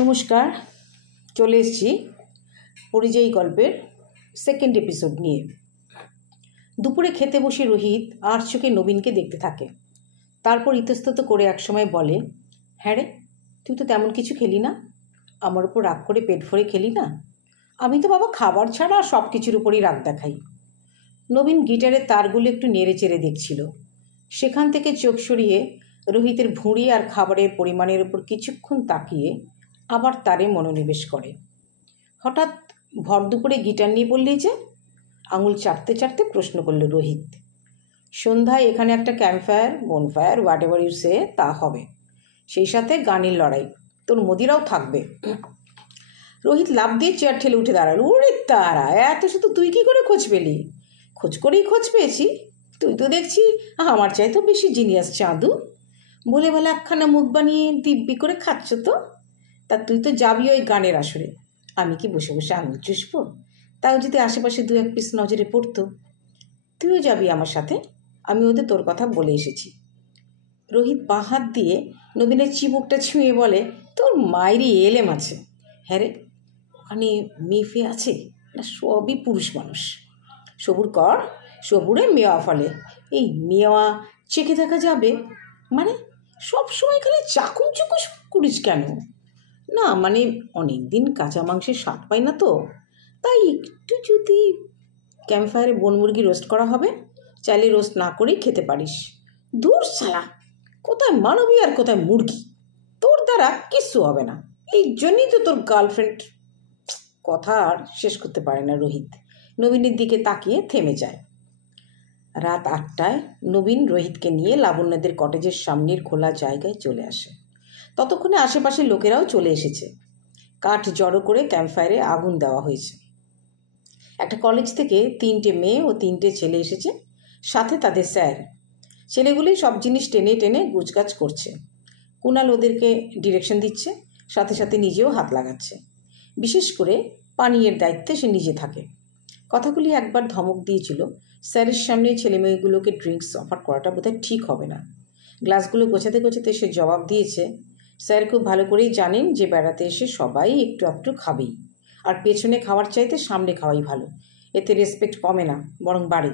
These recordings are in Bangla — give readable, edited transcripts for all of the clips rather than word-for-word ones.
নমস্কার, চলে এসেছি পরিযায়ী গল্পের সেকেন্ড এপিসোড নিয়ে। দুপুরে খেতে বসে রোহিত আর চোখে নবীনকে দেখতে থাকে। তারপর ইতস্তত করে একসময় বলে, হ্যাঁ রে, তুই তো তেমন কিছু খেলি না, আমার উপর রাগ করে পেট ভরে খেলি না? আমি তো বাবা খাবার ছাড়া সব কিছুর উপরই রাগ দেখাই। নবীন গিটারের তারগুলো একটু নেড়ে চেড়ে দেখছিল। সেখান থেকে চোখ সরিয়ে রোহিতের ভুঁড়ি আর খাবারের পরিমাণের উপর কিছুক্ষণ তাকিয়ে আবার তারে মনোনিবেশ করে। হঠাৎ ভর দুপুরে গিটার নিয়ে বললেই যে, আঙুল চাটতে চাটতে প্রশ্ন করল রোহিত। সন্ধ্যায় এখানে একটা campfire, bonfire, whatever you say, তা হবে। সেই সাথে গানের লড়াই, তোর মদিরাও থাকবে। রোহিত লাফ দিয়ে চেয়ার ঠেলে উঠে দাঁড়ালো। ওরে তারা, এত শুধু তুই কি করে খোঁজ পেলি? খোঁজ করেই খোঁজ পেয়েছি, তুই তো দেখছি আমার চাইতেও বেশি জিনিয়াস চাঁদু। বলে বলে একখানা মুখ বানিয়ে দিব্যি করে খাচ্ছ তো। তা তুই তো যাবি ওই গানের আসরে, আমি কি বসে বসে আঙুল চুষবো? তাও যদি আশেপাশে দু এক পিস নজরে পড়তো। তুইও যাবি আমার সাথে, আমি ওদের তোর কথা বলে এসেছি। রোহিত বাঁ হাত দিয়ে নবীনের চিবুকটা ছুঁয়ে বলে, তোর মায়েরই এলেম আছে। হ্যাঁ রে, ওখানে মেয়ে ফেয়ে আছে না? সবই পুরুষ মানুষ। সবুর কর, সবুরে মেওয়া ফলে। এই মেওয়া চেখে দেখা যাবে মানে? সব সময় খালি চাকুম চুকুস করিস কেন? না মানে অনেক দিন কাঁচা মাংসের স্বাদ পাই না তো, তাই একটু যদি ক্যাম্পফায়ারে বনমুরগি রোস্ট করা হবে, চাইলে রোস্ট না করেই খেতে পারিস। দূর শালা, কোথায় মানবী আর কোথায় মুরগি, তোর দ্বারা কিচ্ছু হবে না। এই জন্যই তো তোর গার্লফ্রেন্ড। কথা আর শেষ করতে পারে না রোহিত, নবীনের দিকে তাকিয়ে থেমে যায়। রাত 8টায় নবীন রোহিতকে নিয়ে লাবণ্যদের কটেজের সামনের খোলা জায়গায় চলে আসে। ততক্ষণে আশেপাশের লোকেরাও চলে এসেছে। কাঠ জড়ো করে ক্যাম্পফায়ারে আগুন দেওয়া হয়েছে। একটা কলেজ থেকে 3টে মেয়ে ও 3টে ছেলে এসেছে, সাথে তাদের স্যার। ছেলেগুলি সব জিনিস টেনে টেনে গুছগাছ করছে। কুণাল ওদেরকে ডিরেকশন দিচ্ছে, সাথে সাথে নিজেও হাত লাগাচ্ছে। বিশেষ করে পানীয়ের দায়িত্বে সে নিজে থাকে। কথাগুলি একবার ধমক দিয়েছিল, স্যারের সামনে ছেলেমেয়েগুলোকে ড্রিঙ্কস অফার করাটা বোধহয় ঠিক হবে না। গ্লাসগুলো গোছাতে গোছাতে সে জবাব দিয়েছে, স্যার খুব ভালো করেই জানেন যে বেড়াতে এসে সবাই একটু একটু খাবেই, আর পেছনে খাওয়ার চাইতে সামনে খাওয়াই ভালো। এতে রেসপেক্ট কমে না, বরং বাড়ে।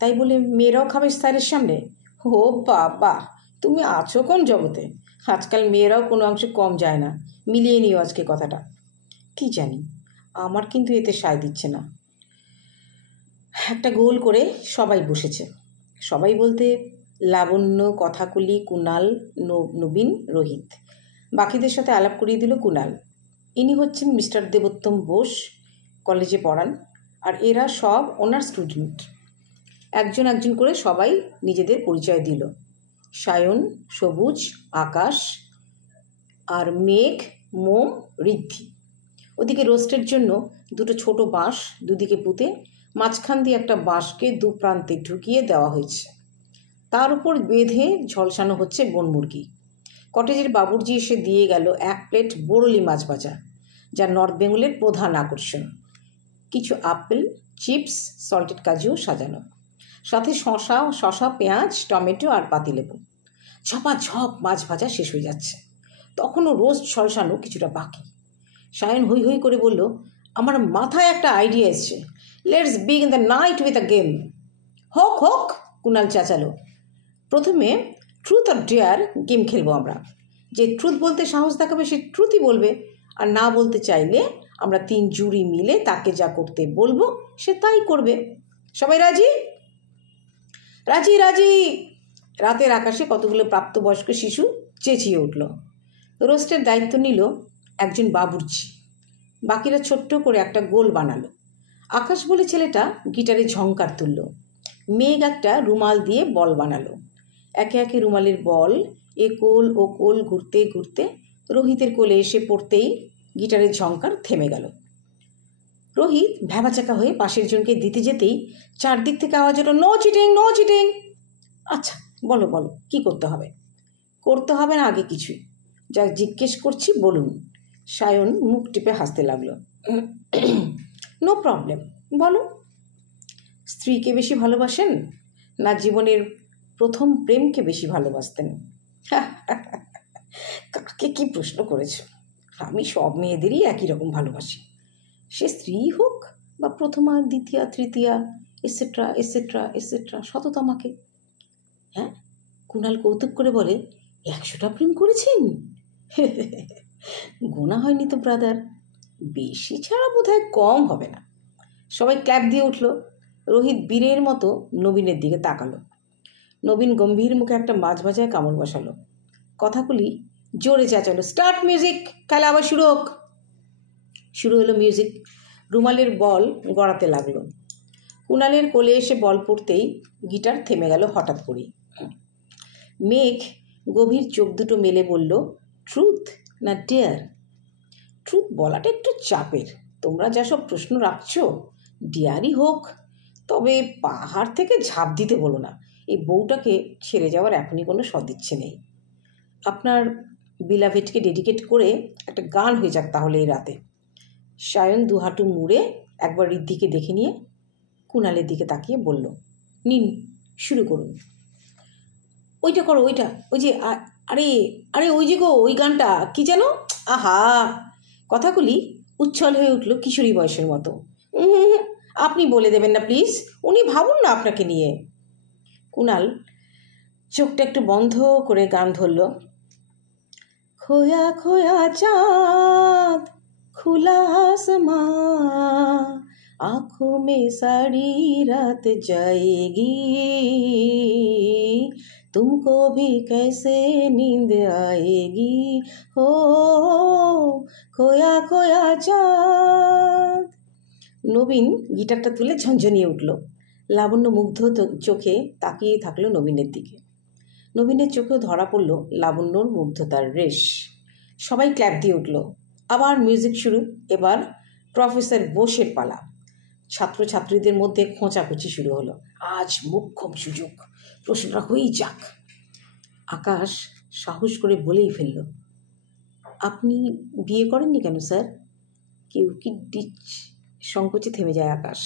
তাই বলে মেয়েরাও খাবে স্যারের সামনে? ও বাবা, তুমি আছো কোন জগতে? আজকাল মেয়েরাও কোনো অংশে কম যায় না। মিলিয়ে নিও আজকে কথাটা। কি জানি, আমার কিন্তু এতে সায় দিচ্ছে না। একটা গোল করে সবাই বসেছে। সবাই বলতে লাবণ্য, কথাকুলি, কুণাল, নবীন, রোহিত। বাকিদের সাথে আলাপ করিয়ে দিল কুণাল। ইনি হচ্ছেন মিস্টার দেবোত্তম বোস, কলেজে পড়ান, আর এরা সব ওনার স্টুডেন্ট। একজন একজন করে সবাই নিজেদের পরিচয় দিল। সায়ন, সবুজ, আকাশ, আর মেঘ, মোম, ঋদ্ধি। ওদিকে রোস্টের জন্য 2টো ছোট বাঁশ দুদিকে পুঁতে মাঝখান দিয়ে একটা বাঁশকে দু প্রান্তে ঢুকিয়ে দেওয়া হয়েছে। তার উপর বেঁধে ঝলসানো হচ্ছে বনমুরগি। কটেজের বাবুর্চি এসে দিয়ে গেল 1 প্লেট বরলি মাছ ভাজা, যা নর্থ বেঙ্গলের প্রধান আকর্ষণ। কিছু আপেল, চিপস, সল্টেড কাজুও সাজানো, সাথে শশা, পেঁয়াজ, টমেটো আর পাতিলেবু। ঝপাঝপ মাছ ভাজা শেষ হয়ে যাচ্ছে, তখনও রোস্ট ঝলসানো কিছুটা বাকি। সায়ন হই হই করে বলল, আমার মাথায় একটা আইডিয়া এসছে। Let's begin the night with a game. হোক হোক, কুণাল চেঁচালো। প্রথমে ট্রুথ অর ডেয়ার গেম খেলবো আমরা। যে ট্রুথ বলতে সাহস দেখাবে সে ট্রুথই বলবে, আর না বলতে চাইলে আমরা 3 জুরি মিলে তাকে যা করতে বলবো সে তাই করবে। সবাই রাজি? রাজি রাজি। রাতের আকাশে কতগুলো প্রাপ্তবয়স্ক শিশু চেঁচিয়ে উঠল। রোস্টের দায়িত্ব নিল একজন বাবুর্চি। বাকিরা ছোট্ট করে একটা গোল বানালো। আকাশ বলে ছেলেটা গিটারে ঝংকার তুলল। মেঘ একটা রুমাল দিয়ে বল বানালো। একে একে রুমালের বল এ কোল ও কোল ঘুরতে ঘুরতে রোহিতের কোলে এসে পড়তেই গিটারের ঝংকার থেমে গেল। রোহিত ভ্যাবাচাকা হয়ে পাশের জনকে দিতে যেতেই চারদিক থেকে আওয়াজ এলো, নো চিটিং, নো চিটিং। আচ্ছা বলো বলো, কি করতে হবে? করতে হবে না আগে কিছুই, যা জিজ্ঞেস করছি বলুন। সায়ন মুখ টিপে হাসতে লাগলো। নো প্রবলেম, বলো। স্ত্রীকে বেশি ভালোবাসেন না জীবনের প্রথম প্রেমকে বেশি ভালোবাসতেন? কাকে কি প্রশ্ন করেছ? আমি সব মেয়েদেরই একই রকম ভালোবাসি, সে স্ত্রী হোক বা প্রথমা, দ্বিতীয়া, তৃতীয়া, এসেট্রা এসেট্রা এসেট্রা, শততমাকে। হ্যাঁ, কুণাল কৌতুক করে বলে, 100টা প্রেম করেছেন? গোনা হয়নি তো ব্রাদার, বেশি ছাড়া বোধহয় কম হবে না। সবাই ক্ল্যাপ দিয়ে উঠল। রোহিত বীরের মতো নবীনের দিকে তাকালো। নবীন গম্ভীর মুখে একটা মাছ ভাজায় কামড় বসালো। কথাগুলি জোরে চেঁচালো, স্টার্ট মিউজিক, খেলা আবার শুরু হোক। শুরু হলো মিউজিক। রুমালের বল গড়াতে লাগলো। কুণালের কোলে এসে বল পড়তেই গিটার থেমে গেল হঠাৎ করেই। মেঘ গভীর চোখ দুটো মেলে বলল, ট্রুথ না ডেয়ার? ট্রুথ বলাটা একটু চাপের, তোমরা যা সব প্রশ্ন রাখছো, ডেয়ারই হোক, তবে পাহাড় থেকে ঝাঁপ দিতে বলো না। এই বউটাকে ছেড়ে যাওয়ার এখনই কোনো সদিচ্ছে নেই। আপনার বিলাভেটকে ডেডিকেট করে একটা গান হয়ে যাক তাহলে এই রাতে। সায়ন দুহাঁটু মুড়ে একবার ঋদ্ধিকে দেখে নিয়ে কুণালের দিকে তাকিয়ে বলল, নিন শুরু করুন। ওইটা করো, ওইটা, ওই যে, আরে আরে ওই যে গো, ওই গানটা কি যেন, আহা। কথাগুলি উচ্ছল হয়ে উঠল কিশোরী বয়সের মতো। আপনি বলে দেবেন না প্লিজ, উনি ভাবুন না আপনাকে নিয়ে। কুণাল চোখটা একটু বন্ধ করে গান ধরল, खोया खोया चाँद खुला आसमां, आँखों में सारी रात जाएगी, तुमको भी कैसे नींद आएगी, हो खोया खोया चाँद। নবীন গিটারটা তুলে ঝনঝনিয়ে উঠল। লাবণ্য মুগ্ধ চোখে তাকিয়ে থাকলো নবীনের দিকে। নবীনের চোখেও ধরা পড়ল লাবণ্যর মুগ্ধতার রেশ। সবাই ক্ল্যাপ দিয়ে উঠল। আবার মিউজিক শুরু। এবার প্রফেসর বোসের পালা। ছাত্রছাত্রীদের মধ্যে খোঁচাখুচি শুরু হলো। আজ মোক্ষম সুযোগ, প্রশ্নটা হয়েই যাক। আকাশ সাহস করে বলেই ফেলল, আপনি বিয়ে করেননি কেন স্যার? কেউ কি ডিচ? সংকোচে থেমে যায় আকাশ।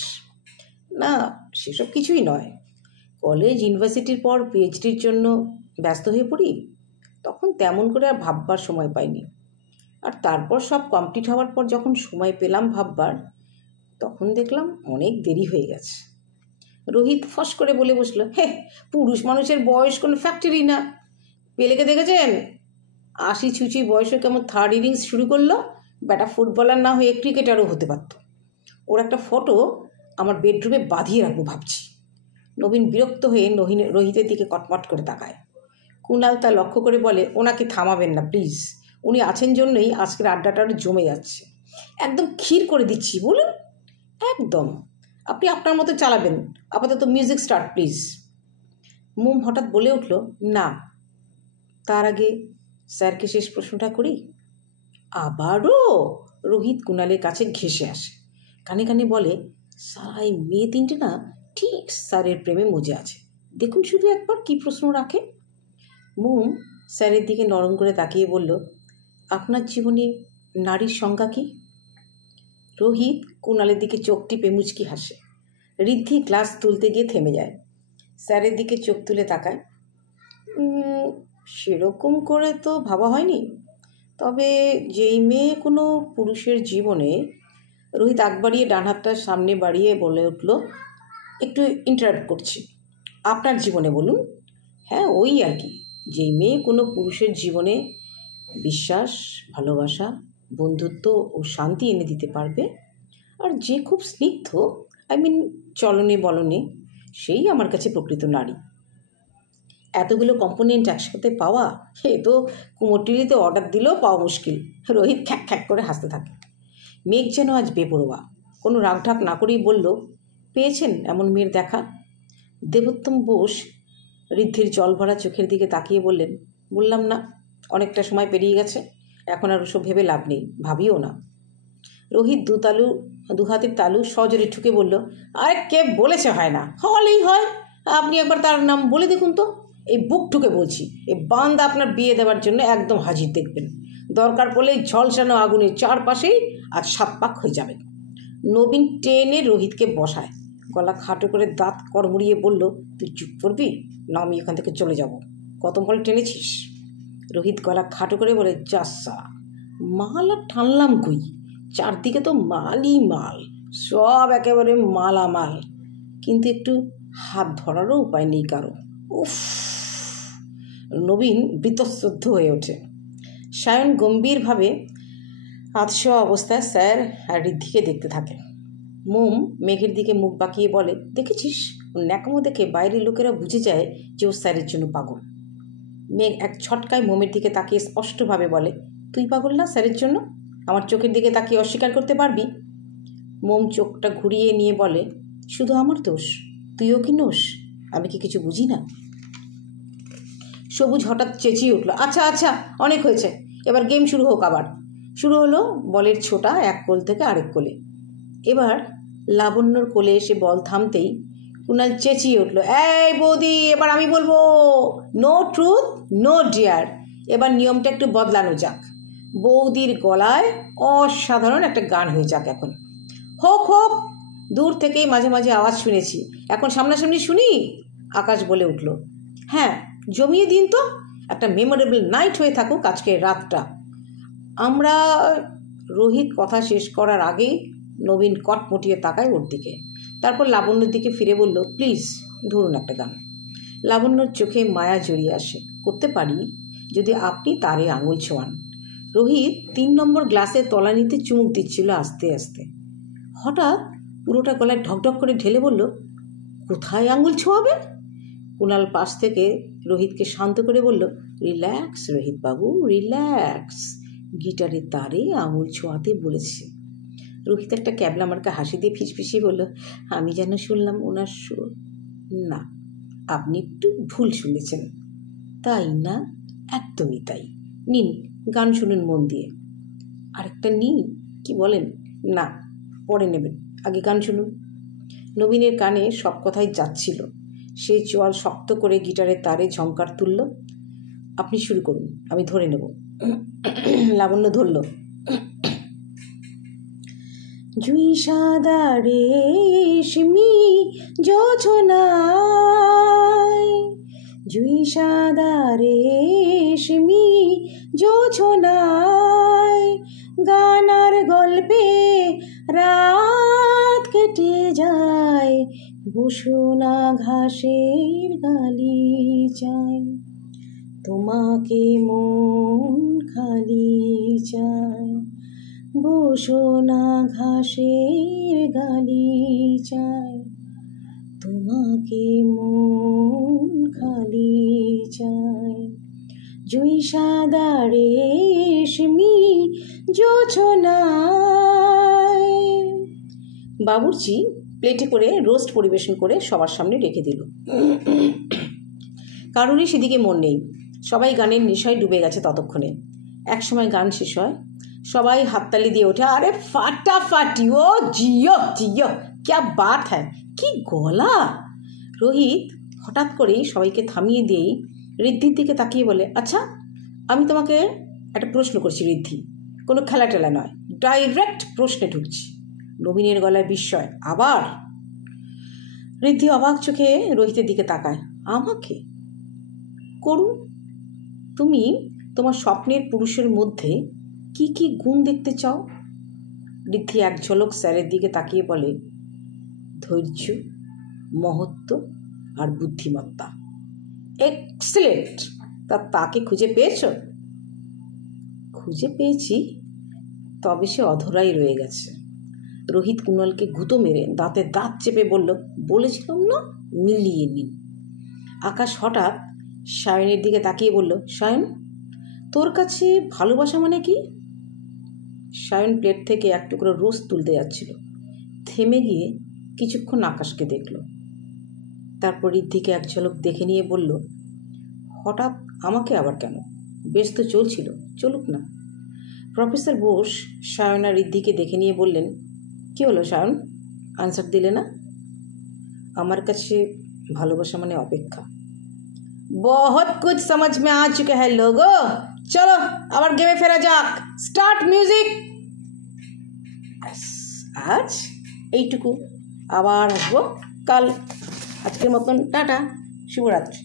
না, সেসব কিছুই নয়। কলেজ ইউনিভার্সিটির পর পিএইচডির জন্য ব্যস্ত হয়ে পড়ি, তখন তেমন করে আর ভাববার সময় পাইনি। আর তারপর সব কমপ্লিট হওয়ার পর যখন সময় পেলাম ভাববার, তখন দেখলাম অনেক দেরি হয়ে গেছে। রোহিত ফস করে বলে বসলো, হে, পুরুষ মানুষের বয়স কোনো ফ্যাক্টরি না। পেলেকে দেখেছেন? 80 ছুঁচি বয়সে কেমন থার্ড ইনিংস শুরু করলো। ব্যাটা ফুটবলার না হয়ে ক্রিকেটারও হতে পারত। ওর একটা ফটো আমার বেডরুমে বাঁধিয়ে রাখবো ভাবছি। নবীন বিরক্ত হয়ে রোহিতের দিকে কটমট করে তাকায়। কুণাল তা লক্ষ্য করে বলে, ওনাকে থামাবেন না প্লিজ, উনি আছেন জন্যই আজকের আড্ডাটা জমে যাচ্ছে। একদম ক্ষীর করে দিচ্ছি, বলুন। একদম, আপনি আপনার মতো চালাবেন। আপাতত মিউজিক স্টার্ট প্লিজ। মোম হঠাৎ বলে উঠল, না, তার আগে স্যারকে শেষ প্রশ্নটা করি। আবারও? রোহিত কুণালের কাছে ঘেঁষে আসে, কানে কানে বলে, সাই মেয়ে তিনটে না ঠিক স্যারের প্রেমে মজে আছে, দেখুন শুধু একবার কি প্রশ্ন রাখে। মোম স্যারের দিকে নরম করে তাকিয়ে বলল, আপনার জীবনে নারীর সংজ্ঞা কি? রোহিত কুণালের দিকে চোখ টিপে মুচকি হাসে। ঋদ্ধি গ্লাস তুলতে গিয়ে থেমে যায়। স্যারের দিকে চোখ তুলে তাকায়। সেরকম করে তো ভাবা হয়নি, তবে যেই মেয়ে কোনো পুরুষের জীবনে। রোহিত আগ বাড়িয়ে ডান হাতটা সামনে বাড়িয়ে বলে উঠল, একটু ইন্টারাপ্ট করছি, আপনার জীবনে বলুন। হ্যাঁ, ওই আর কি, যেই মেয়ে কোনো পুরুষের জীবনে বিশ্বাস, ভালোবাসা, বন্ধুত্ব ও শান্তি এনে দিতে পারবে, আর যে খুব স্নিগ্ধ, চলনে বলনে, সেই আমার কাছে প্রকৃত নারী। এতগুলো কম্পোনেন্ট একসাথে পাওয়া, এ তো কুমোরটিতে অর্ডার দিলেও পাওয়া মুশকিল। রোহিত খ্যাক খ্যাক করে হাসতে থাকে। মেঘ যেন আজ বেপরোয়া, কোনো রাগঢাক না করেই বলল, পেয়েছেন এমন মেয়ের দেখা? দেবোত্তম বোস ঋদ্ধির জল ভরা চোখের দিকে তাকিয়ে বললেন, বললাম না, অনেকটা সময় পেরিয়ে গেছে, এখন আর ওসব ভেবে লাভ নেই, ভাবিও না। রোহিত দু হাতের তালু সজোরে ঠুকে বলল, আরে কে বলেছে হয় না? হলেই হয়। আপনি একবার তার নাম বলে দেখুন তো। এই বুক ঠুকে বলছি, এই বান্দা আপনার বিয়ে দেওয়ার জন্য একদম হাজির দেখবেন। দরকার পড়লে ঝলসানো আগুনের চারপাশেই আজ 7 পাক হয়ে যাবে। নবীন টেনে রোহিতকে বসায়, গলা খাটো করে দাঁত কড়মুড়িয়ে বলল, তুই চুপ করবি না আমি এখান থেকে চলে যাব? কত বল টেনেছিস? রোহিত গলা খাটো করে বলে, যাসা, মাল আর টানলাম কই, চারদিকে তো মালই মাল, সব একেবারে মালামাল, কিন্তু একটু হাত ধরারও উপায় নেই কারো। উফ! নবীন বীতশ্রদ্ধ হয়ে ওঠে। সায়ন গম্ভীরভাবে আধশোয়া অবস্থায় স্যার আর ঋদ্ধিকে দেখতে থাকে। মোম মেঘের দিকে মুখ বাঁকিয়ে বলে, দেখেছিস, ও ন্যাকামো দেখে বাইরের লোকেরা বুঝে যায় যে ও স্যারের জন্য পাগল। মেঘ এক ছটকায় মোমের দিকে তাকিয়ে স্পষ্টভাবে বলে, তুই পাগল না স্যারের জন্য? আমার চোখের দিকে তাকিয়ে অস্বীকার করতে পারবি? মোম চোখটা ঘুরিয়ে নিয়ে বলে, শুধু আমার দোষ? তুইও কি নোস? আমি কি কিছু বুঝি না? সবুজ হঠাৎ চেঁচিয়ে উঠল, আচ্ছা আচ্ছা, অনেক হয়েছে, এবার গেম শুরু হোক। আবার শুরু হলো বলের ছোটা এক কোল থেকে আরেক কোলে। এবার লাবণ্যর কোলে এসে বল থামতেই কুণাল চেঁচিয়ে উঠল, এই বৌদি, এবার আমি বলবো, নো ট্রুথ নো ডিয়ার। এবার নিয়মটা একটু বদলানো যাক, বৌদির গলায় অসাধারণ একটা গান হয়ে যাক। এখন হোক হোক, দূর থেকেই মাঝে মাঝে আওয়াজ শুনেছি, এখন সামনাসামনি শুনি। আকাশ বলে উঠল, হ্যাঁ, জমিয়ে দিন তো, একটা মেমোরেবল নাইট হয়ে থাকুক আজকের রাতটা। আমরা রোহিত কথা শেষ করার আগেই নবীন কটমটিয়ে তাকায় ওর দিকে, তারপর লাবণ্যর দিকে ফিরে বলল, প্লিজ ধরুন একটা গান। লাবণ্যর চোখে মায়া জড়িয়ে আসে, করতে পারি যদি আপনি তারে আঙুল ছোঁয়ান। রোহিত 3 নম্বর গ্লাসের তলানিতে চুমুক দিচ্ছিল আস্তে আস্তে। হঠাৎ পুরোটা গলায় ঢকঢক করে ঢেলে বলল, কোথায় আঙুল ছোঁয়াবে? কুণাল পাশ থেকে রোহিতকে শান্ত করে বলল, রিল্যাক্স রোহিত বাবু, রিল্যাক্স, গিটারের তারে আঙুল ছোঁয়াতে বলেছে। রোহিত একটা ক্যাবলা মার্কা হাসি দিয়ে ফিসফিসিয়ে বলল, আমি যেন শুনলাম ওনার সুর। না, আপনি একটু ভুল শুনেছেন। তাই না? একদমই তাই। নিন গান শুনুন মন দিয়ে। আরেকটা নিন, কি বলেন? না, পরে নেবেন, আগে গান শুনুন। নবীনের কানে সব কথাই যাচ্ছিল। সে চোয়াল শক্ত করে গিটারের তারে ঝংকার তুলল। আপনি শুরু করুন, আমি ধরে নেব। লাবণ্য ধরল, জুই সাদা রেশমি জোছনায়, জুই সাদা রেশমি জোছনায়, গানার গল্পে রাত কেটে যায়, বসুনা ঘাসের গালিচায়, তোমাকে মন খালি চায়, বসুনা ঘাসের গালিচায়, তোমাকে মন খালি চায়, জুই সাদা রেশমি জোছনায়। বাবুর্চি প্লেটে করে রোস্ট পরিবেশন করে সবার সামনে রেখে দিল। কারোরই সেদিকে মন নেই, সবাই গানের নেশায় ডুবে গেছে ততক্ষণে। একসময় গান শেষ হয়, সবাই হাততালি দিয়ে ওঠে, আরে ফাটাফাটি, ও জিও জিও, ক্যা বাত হ্যায়, কি গলা। রোহিত হঠাৎ করেই সবাইকে থামিয়ে দিয়েই ঋদ্ধির দিকে তাকিয়ে বলে, আচ্ছা, আমি তোমাকে একটা প্রশ্ন করছি ঋদ্ধি, কোনো খেলা টেলা নয়, ডাইরেক্ট প্রশ্নে ঢুকছি। নবীনের গলায় বিস্ময়, আবার? ঋদ্ধি অবাক চোখে রোহিতের দিকে তাকায়, আমাকে? করুন। তুমি তোমার স্বপ্নের পুরুষের মধ্যে কি কি গুণ দেখতে চাও? ঋদ্ধি এক ঝলক স্যারের দিকে তাকিয়ে বলে, ধৈর্য, মহত্ব আর বুদ্ধিমত্তা। এক্সেলেন্ট। তাকে খুঁজে পেয়েছ? খুঁজে পেয়েছি, তবে সে অধরাই রয়ে গেছে। রোহিত কুণালকে গুঁতো মেরে দাঁতে দাঁত চেপে বলল, বলেছিলাম না, মিলিয়ে নিন। আকাশ হঠাৎ সায়নের দিকে তাকিয়ে বলল, সায়ন, তোর কাছে ভালোবাসা মানে কি? সায়ন প্লেট থেকে এক টুকরো রোস্ট তুলতে যাচ্ছিল, থেমে গিয়ে কিছুক্ষণ আকাশকে দেখল, তারপর ঋদ্ধিকে এক ঝলক দেখে নিয়ে বলল, হঠাৎ আমাকে আবার কেন? বেশ তো চলছিল, চলুক না। প্রফেসর বোস সায়ন আর ঋদ্ধিকে দেখে নিয়ে বললেন, কি হলো সায়ন, আনসার দিলে না? আমার কাছে ভালোবাসা মানে অপেক্ষা। बहुत कुछ समझ में आ चुके हैं लोगों, चलो আবার গেমে ফেরা যাক, স্টার্ট মিউজিক। আজ এইটুকু, আবার আসবো কাল। আজকের মতন টাটা, শুভরাত্রি।